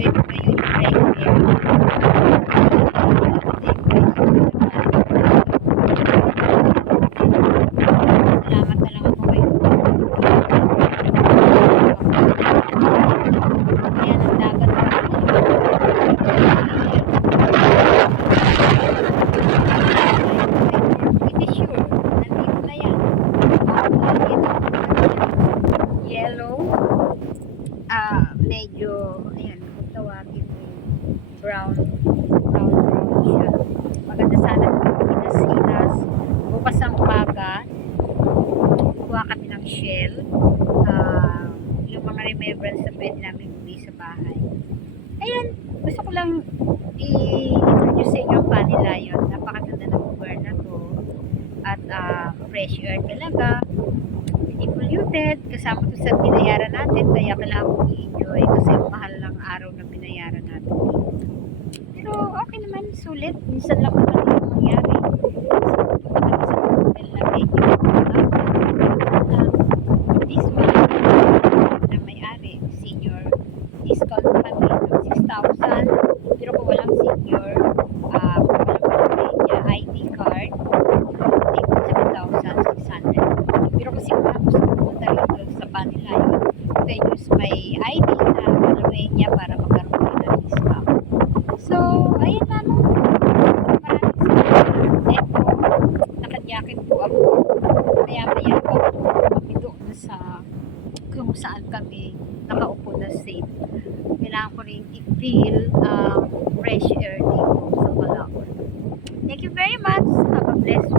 enjoy ko ngayon yung fresh air. Salamat na lang ako ngayon. Ayan ang dagat. Pretty sure, nandito na yan. Yellow. Medyo, ayan, kung tawagin mo brown siya. Maganda sana hinas-hinas. Bukas ang umaga, kuha kami ng shell. Yung mga remembrance na pwede namin uwi sa bahay. Ayun, gusto ko lang i-introduce sa inyo ang Vanilla yun. Napakaganda ng lugar na to. At fresh air talaga. Hindi polluted. Kasama to sa binayaran natin. Kaya kailangan kong i-enjoy kasi ang mahal ng araw na binayaran natin. Pero okay naman, sulit. Minsan lang naman yung mangyari. Kasi punta kami sa hotel na medyo this one na may-ari, senior, discount kami ng 6,000. Pero kung walang senior, kung walang niya ID card, take 7,600. Pero kasi kung gusto ko punta rito sa Vanilla yun, then use my ID na alaway niya para magkaroon ka ng discount. So, ayun na no. Maraming salamat. Eto, nakajakit po ako. Maya-maya po kami doon sa kung saan kami nakaupo na safe. Kailangan ko rin i-feel fresh air dito sa Palawan. Thank you very much. Have a blessed